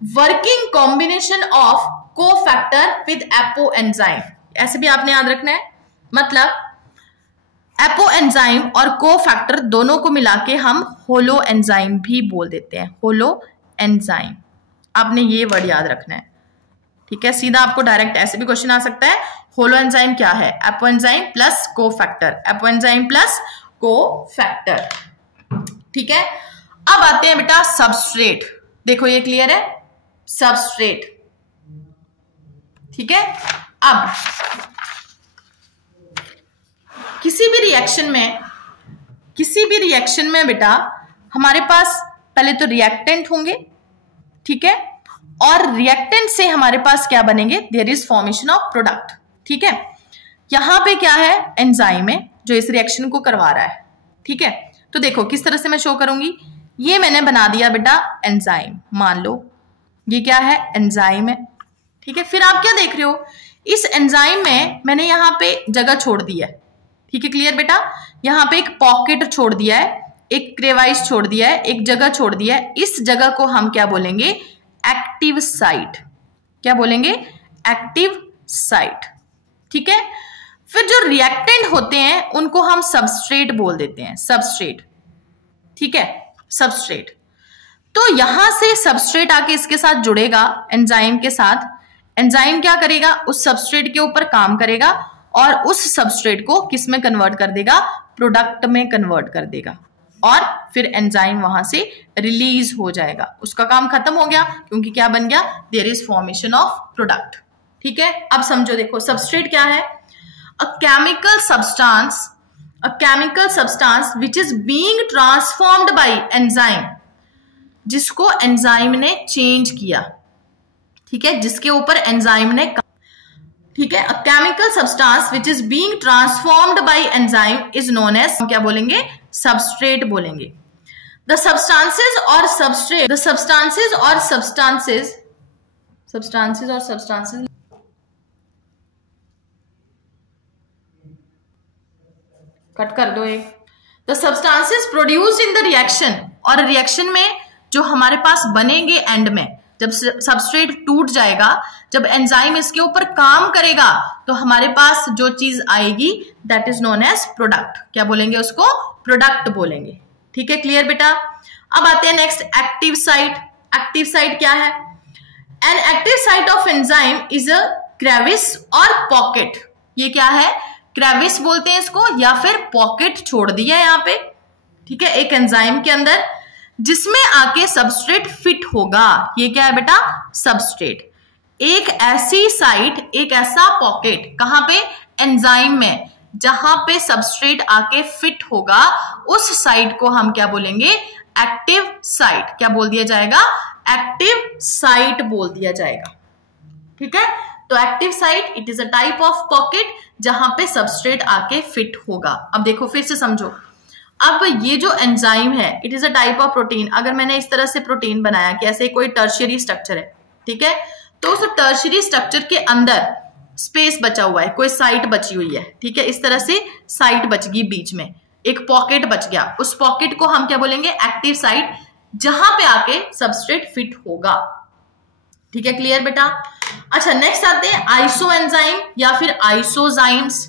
working combination of cofactor with apo enzyme. ऐसे भी आपने याद रखना है, मतलब एपो एंजाइम और कोफैक्टर दोनों को मिला के हम होलो एंजाइम भी बोल देते हैं, होलो एंजाइम। आपने ये वर्ड याद रखना है। ठीक है, सीधा आपको डायरेक्ट ऐसे भी क्वेश्चन आ सकता है, होलो एंजाइम क्या है, apo enzyme plus cofactor, apo enzyme plus cofactor. ठीक है, अब आते हैं बेटा सबस्ट्रेट। देखो ये क्लियर है, सबस्ट्रेट। ठीक है, अब किसी भी रिएक्शन में बेटा हमारे पास पहले तो रिएक्टेंट होंगे। ठीक है, और रिएक्टेंट से हमारे पास क्या बनेंगे, there is formation of product. ठीक है, यहां पे क्या है, एंजाइम है जो इस रिएक्शन को करवा रहा है। ठीक है, तो देखो किस तरह से मैं शो करूंगी, ये मैंने बना दिया बेटा एंजाइम, मान लो ये क्या है, एंजाइम है। ठीक है, फिर आप क्या देख रहे हो, इस एंजाइम में मैंने यहां पे जगह छोड़ दी है। ठीक है, क्लियर बेटा, यहां पे एक पॉकेट छोड़ दिया है, एक क्रेवाइस छोड़ दिया है, एक जगह छोड़ दिया है। इस जगह को हम क्या बोलेंगे, एक्टिव साइट। क्या बोलेंगे, एक्टिव साइट। ठीक है, फिर जो रिएक्टेंट होते हैं उनको हम सबस्ट्रेट बोल देते हैं, सबस्ट्रेट। ठीक है, सबस्ट्रेट। तो यहां से सबस्ट्रेट आके इसके साथ जुड़ेगा एंजाइम के साथ। एंजाइम क्या करेगा, उस सबस्ट्रेट के ऊपर काम करेगा और उस सबस्ट्रेट को किस में कन्वर्ट कर देगा, प्रोडक्ट में कन्वर्ट कर देगा, और फिर एंजाइम वहां से रिलीज हो जाएगा। उसका काम खत्म हो गया, क्योंकि क्या बन गया, there is formation of product. ठीक है, अब समझो, देखो सबस्ट्रेट क्या है, a chemical substance which is being transformed by enzyme, जिसको एंजाइम ने चेंज किया। ठीक है, जिसके ऊपर एंजाइम ने, ठीक है, a chemical substance which is being transformed by enzyme is known as, क्या बोलेंगे, सबस्ट्रेट बोलेंगे। द सब्सटेंसेस और सब्सटेंसेस कट कर दो एक। The substances produced in the reaction, और रिएक्शन में जो हमारे पास बनेंगे एंड में, जब सबस्ट्रेट टूट जाएगा, जब एंजाइम इसके ऊपर काम करेगा, तो हमारे पास जो चीज आएगी that is known as product. क्या बोलेंगे उसको, प्रोडक्ट बोलेंगे। ठीक है, क्लियर बेटा। अब आते हैं next, active site. Active site क्या है, an active site of enzyme is a crevice और पॉकेट। ये क्या है, क्रेविस बोलते हैं इसको, या फिर पॉकेट छोड़ दिया है यहाँ पे। ठीक है, एक एंजाइम के अंदर जिसमें आके सबस्ट्रेट फिट होगा, ये क्या है बेटा, सबस्ट्रेट। एक ऐसी साइट, एक ऐसा पॉकेट, कहां पे, एंजाइम में, जहां पे सबस्ट्रेट आके फिट होगा, उस साइट को हम क्या बोलेंगे, एक्टिव साइट। क्या बोल दिया जाएगा, एक्टिव साइट बोल दिया जाएगा। ठीक है, तो active site it is a type of pocket जहां पे सबस्ट्रेट आके फिट होगा। अब देखो फिर से समझो, अब ये जो एंजाइम है it is a type of protein. अगर मैंने इस तरह से प्रोटीन बनाया कि ऐसे कोई टर्शियरी स्ट्रक्चर है, ठीक है, तो उस टर्शियरी स्ट्रक्चर के अंदर स्पेस बचा हुआ है, कोई साइट बची हुई है। ठीक है, इस तरह से साइट बच गई, बीच में एक पॉकेट बच गया, उस पॉकेट को हम क्या बोलेंगे, एक्टिव साइट, जहां पे आके सबस्ट्रेट फिट होगा। ठीक है, क्लियर बेटा। अच्छा, नेक्स्ट आते हैं आइसो एंजाइम या फिर आइसोजाइम्स।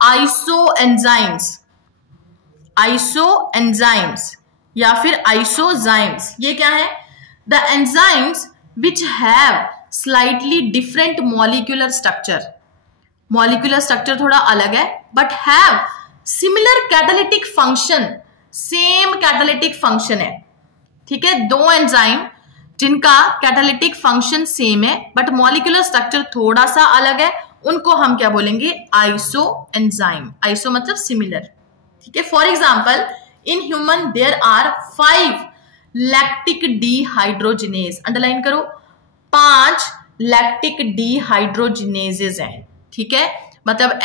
आइसो एंजाइम्स या फिर आइसोजाइम्स, ये क्या है, the enzymes which have slightly different molecular structure. Molecular structure थोड़ा अलग है, but have similar catalytic function, same catalytic function है। ठीक है, दो एंजाइम जिनका कैटालिटिक फंक्शन सेम है बट मॉलिक्यूलर स्ट्रक्चर थोड़ा सा अलग है, उनको हम क्या बोलेंगे, आइसो एंजाइम। आइसो मतलब सिमिलर। ठीक है, for example in human there are 5 lactic dehydrogenase, underline करो, 5 लैक्टिक डिहाइड्रोजिनेजेस हैं, ठीक है, मतलब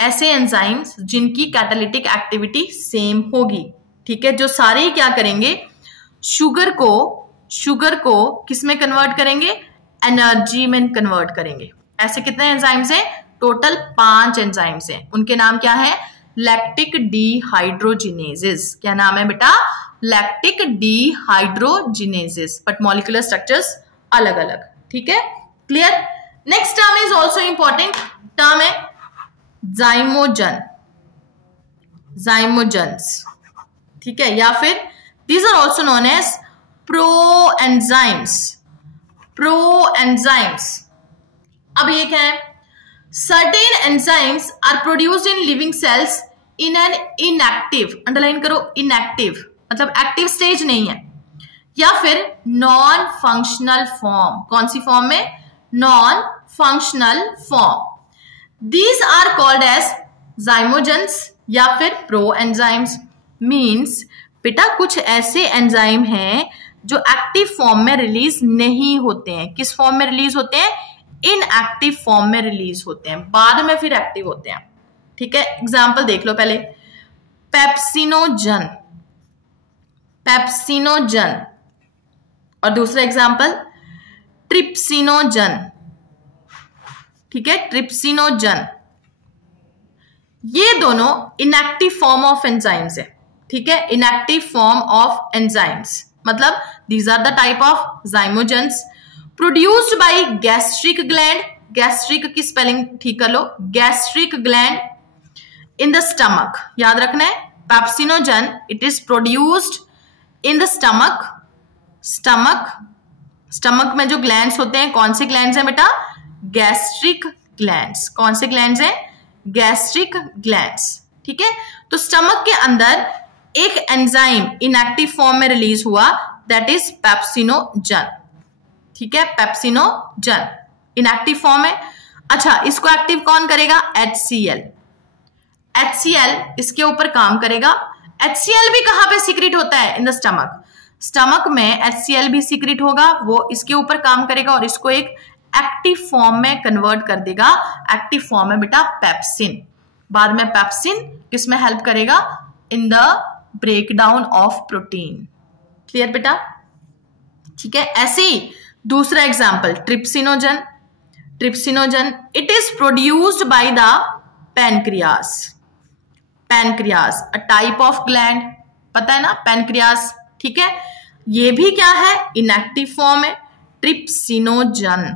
ऐसे एंजाइम्स जिनकी कैटालिटिक एक्टिविटी सेम होगी, ठीक है, जो सारे ही क्या करेंगे, शुगर को किस में कन्वर्ट करेंगे, एनर्जी में कन्वर्ट करेंगे। ऐसे कितने एंजाइम्स हैं, टोटल 5 एंजाइम्स हैं, उनके नाम क्या है, लैक्टिक डिहाइड्रोजिनेजेस। क्या नाम है बेटा, lactic dehydrogenases, but molecular structures अलग अलग, ठीक है, clear. Next term is also important, term है जाइमोजेंस, ठीक है, या फिर these are also known as proenzymes. अब ये क्या है, certain enzymes are produced in living cells in an inactive, underline करो, इनएक्टिव मतलब एक्टिव स्टेज नहीं है, या फिर नॉन फंक्शनल फॉर्म। कौन सी फॉर्म में, non functional form. These are called as zymogens या फिर प्रोएंजाइम्स। मीन्स बेटा कुछ ऐसे एंजाइम हैं जो एक्टिव फॉर्म में रिलीज नहीं होते हैं। किस फॉर्म में रिलीज होते हैं, इनएक्टिव फॉर्म में रिलीज होते हैं, बाद में फिर एक्टिव होते हैं, ठीक है। एग्जाम्पल देख लो पहले, पेप्सिनोजन, और दूसरा एग्जाम्पल ट्रिप्सिनोजन, ठीक है, ट्रिप्सिनोजन। ये दोनों इनएक्टिव फॉर्म ऑफ एंजाइम्स है, ठीक है, इनएक्टिव फॉर्म ऑफ एंजाइम्स, मतलब these are the type of zymogens produced by gastric gland. Gastric की स्पेलिंग ठीक कर लो, gastric gland in the stomach, याद रखना है। Pepsinogen it is produced in the stomach में जो ग्लैंड्स होते हैं, कौन से ग्लैंड्स हैं बेटा, गैस्ट्रिक ग्लैंड्स। कौन से ग्लैंड्स हैं, गैस्ट्रिक ग्लैंड्स, ठीक है। तो स्टमक के अंदर एक एंजाइम इनएक्टिव फॉर्म में रिलीज हुआ, दैट इज पेप्सिनोजन, ठीक है, पेप्सिनोजन इनएक्टिव फॉर्म है। अच्छा, इसको एक्टिव कौन करेगा, HCl इसके ऊपर काम करेगा। HCl भी कहां पे सीक्रेट होता है, इन द स्टमक में HCl भी सीक्रेट होगा, वो इसके ऊपर काम करेगा और इसको एक एक्टिव फॉर्म में कन्वर्ट कर देगा। एक्टिव फॉर्म है बेटा पेप्सिन। बाद में पेप्सिन किसमें हेल्प करेगा, in the breakdown of protein. Clear बेटा, ठीक है। ऐसे ही दूसरा example trypsinogen it is produced by the pancreas, a type of gland, पता है ना पैनक्रियास, ठीक है। ये भी क्या है, इनएक्टिव फॉर्म है, ट्रिप्सिनोजन,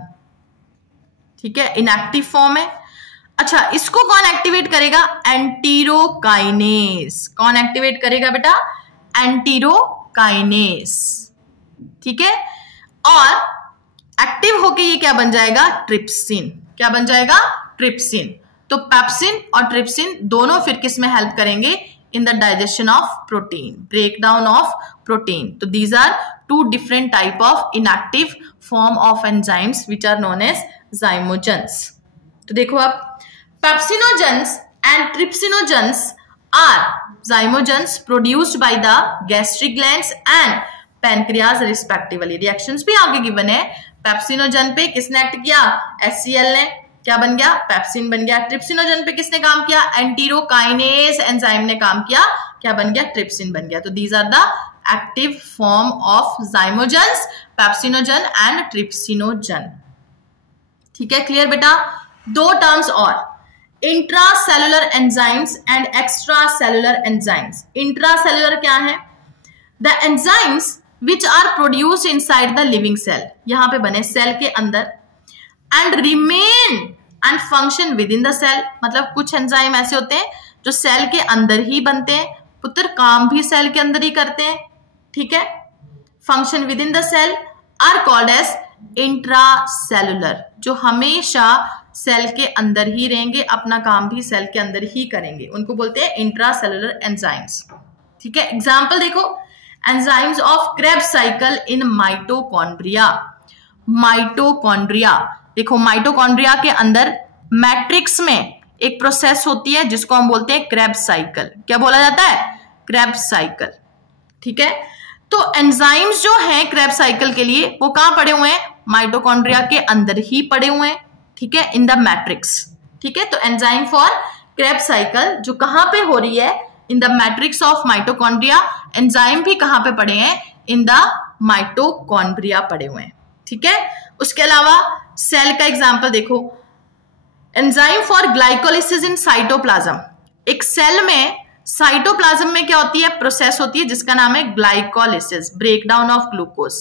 ठीक है, इनएक्टिव फॉर्म है। अच्छा, इसको कौन एक्टिवेट करेगा, एंटीरोकाइनेस। कौन एक्टिवेट करेगा बेटा, एंटीरोकाइनेस, ठीक है। और एक्टिव होके ये क्या बन जाएगा, ट्रिप्सिन। क्या बन जाएगा, ट्रिप्सिन। तो पेप्सिन और ट्रिप्सिन दोनों फिर किस में हेल्प करेंगे, in the digestion of protein, breakdown of protein. तो these are two different type of inactive form of enzymes which are known as zymogens. तो देखो अब, pepsinogens and trypsinogens are zymogens produced by the gastric glands and pancreas respectively. Reactions भी आगे given है। Pepsinogen पे किसने act किया, HCl ने, क्या बन गया, पेप्सिन बन गया। ट्रिप्सिनोजन पे किसने काम किया, एंटीरोकाइनेस एंजाइम ने काम किया, क्या बन गया, ट्रिप्सिन बन गया। तो these are the active form of zymogens, pepsinogen and trypsinogen, ठीक है। क्लियर बेटा। दो टर्म्स और, intracellular enzymes and extra cellular enzymes. Intracellular क्या है, the enzymes which are produced inside the living cell, यहां पे बने सेल के अंदर, and remain and function within the cell. मतलब कुछ एंजाइम ऐसे होते हैं जो सेल के अंदर ही बनते हैं, पुत्र काम भी सेल के अंदर ही करते हैं, ठीक है। Function within the cell are called as intracellular, जो हमेशा सेल के अंदर ही रहेंगे, अपना काम भी सेल के अंदर ही करेंगे, उनको बोलते हैं इंट्रासेलुलर एंजाइम्स, ठीक है। एग्जाम्पल देखो, enzymes of Krebs cycle in mitochondria. देखो, माइटोकॉन्ड्रिया के अंदर मैट्रिक्स में एक प्रोसेस होती है जिसको हम बोलते हैं क्रेब्स साइकिल। क्या बोला जाता है, क्रेब्स साइकिल, ठीक है। तो एंजाइम्स जो हैं क्रेब्स साइकिल के लिए वो कहां पड़े हुए हैं? माइटोकॉन्ड्रिया के अंदर ही पड़े हुए हैं, ठीक है, इन द मैट्रिक्स, ठीक है। तो एंजाइम फॉर क्रेब्स साइकिल जो कहां पे हो रही है? In the matrix of mitochondria. Enzyme भी कहां पे पड़े हैं? इन द माइटोकॉन्ड्रिया पड़े हुए हैं, ठीक है। उसके अलावा सेल का एग्जांपल देखो, enzyme for glycolysis in cytoplasm. एक सेल में साइटोप्लाज्म में क्या होती है? प्रोसेस होती है जिसका नाम है ग्लाइकोलिसिस, ब्रेकडाउन ऑफ ग्लूकोज,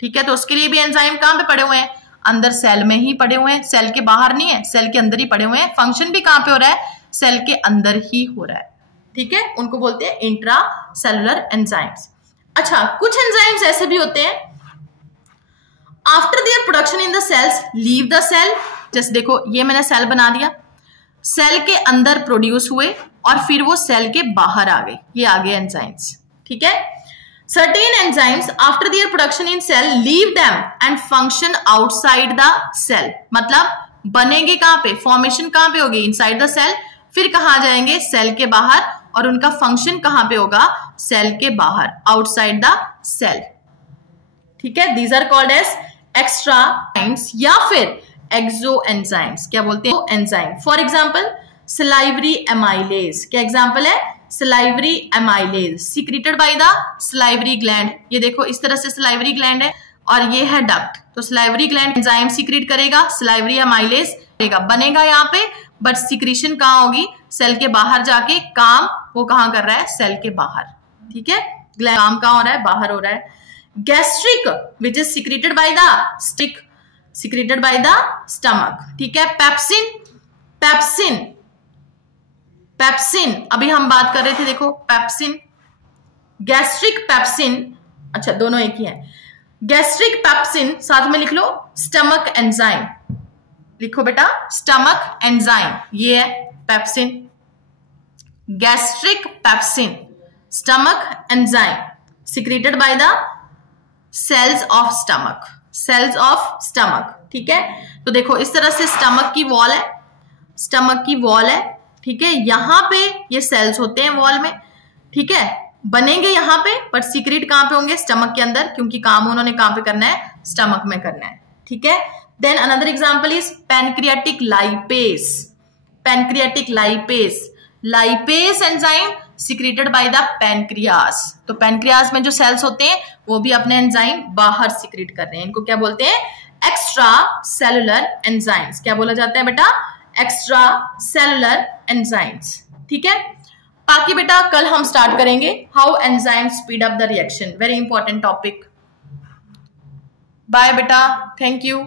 ठीक है। तो उसके लिए भी एंजाइम कहां पे पड़े हुए हैं? अंदर सेल में ही पड़े हुए हैं, सेल के बाहर नहीं है, सेल के अंदर ही पड़े हुए हैं। फंक्शन भी कहां पे हो रहा है? सेल के अंदर ही हो रहा है, ठीक है। उनको बोलते हैं इंट्रा सेलुलर एंजाइम्स। अच्छा, कुछ एंजाइम्स ऐसे भी होते हैं after their production in the cells leave the cell. जैसे देखो, ये मैंने सेल बना दिया, सेल के अंदर प्रोड्यूस हुए और फिर वो सेल के बाहर आ गए, ये आ गए एंजाइम्स, ठीक है। Certain enzymes after their production in cell leave them and function outside the cell. मतलब बनेंगे कहां पे? फॉर्मेशन कहां पे होगी? Inside the cell. फिर कहां जाएंगे? सेल के बाहर। और उनका फंक्शन कहां पे होगा? सेल के बाहर, आउटसाइड द सेल, ठीक है। These are called as extra enzymes या फिर एक्सो एंजाइम्स। क्या बोलते हैं? Enzyme. For example salivary amylase. क्या एग्जाम्पल है? Salivary amylase secreted by the salivary gland. ये देखो, इस तरह से सलाइवरी ग्लैंड है और ये है डक्ट। तो सलाइवरी ग्लैंड एंजाइम सीक्रेट करेगा, सलाइवरी एमाइलेज बनेगा यहाँ पे, बट सीक्रेशन कहाँ होगी? सेल के बाहर जाके। काम वो कहाँ कर रहा है? सेल के बाहर, ठीक है। काम कहाँ हो रहा है? बाहर हो रहा है। Gastric which is secreted by the stick, secreted by the stomach, ठीक है। पेप्सिन, पेप्सिन, पेप्सिन अभी हम बात कर रहे थे, देखो पेप्सिन, गैस्ट्रिक पेप्सिन, अच्छा दोनों एक ही है। गैस्ट्रिक पेप्सिन साथ में लिख लो, स्टमक एंजाइम लिखो बेटा, स्टमक एंजाइम, ये है pepsin. Gastric pepsin, stomach enzyme secreted by the cells of stomach, cells of stomach, ठीक है। तो देखो इस तरह से स्टमक की वॉल है, स्टमक की वॉल है, ठीक है। यहां पे ये सेल्स होते हैं वॉल में, ठीक है, बनेंगे यहां पे, बट सीक्रेट कहां पे होंगे? स्टमक के अंदर, क्योंकि काम उन्होंने कहां पे करना है? स्टमक में करना है, ठीक है। Then another example is pancreatic lipase, pancreatic lipase, lipase enzyme secreted by the pancreas. तो पैनक्रियास में जो सेल्स होते हैं वो भी अपने एंजाइम बाहर सीक्रेट कर रहे हैं, इनको क्या बोलते हैं? Extra cellular enzymes. क्या बोला जाता है बेटा? एक्स्ट्रा सेलुलर एंजाइम्स, ठीक है। बाकी बेटा कल हम स्टार्ट करेंगे how enzyme speed up the reaction, very important topic. Bye बेटा, थैंक यू।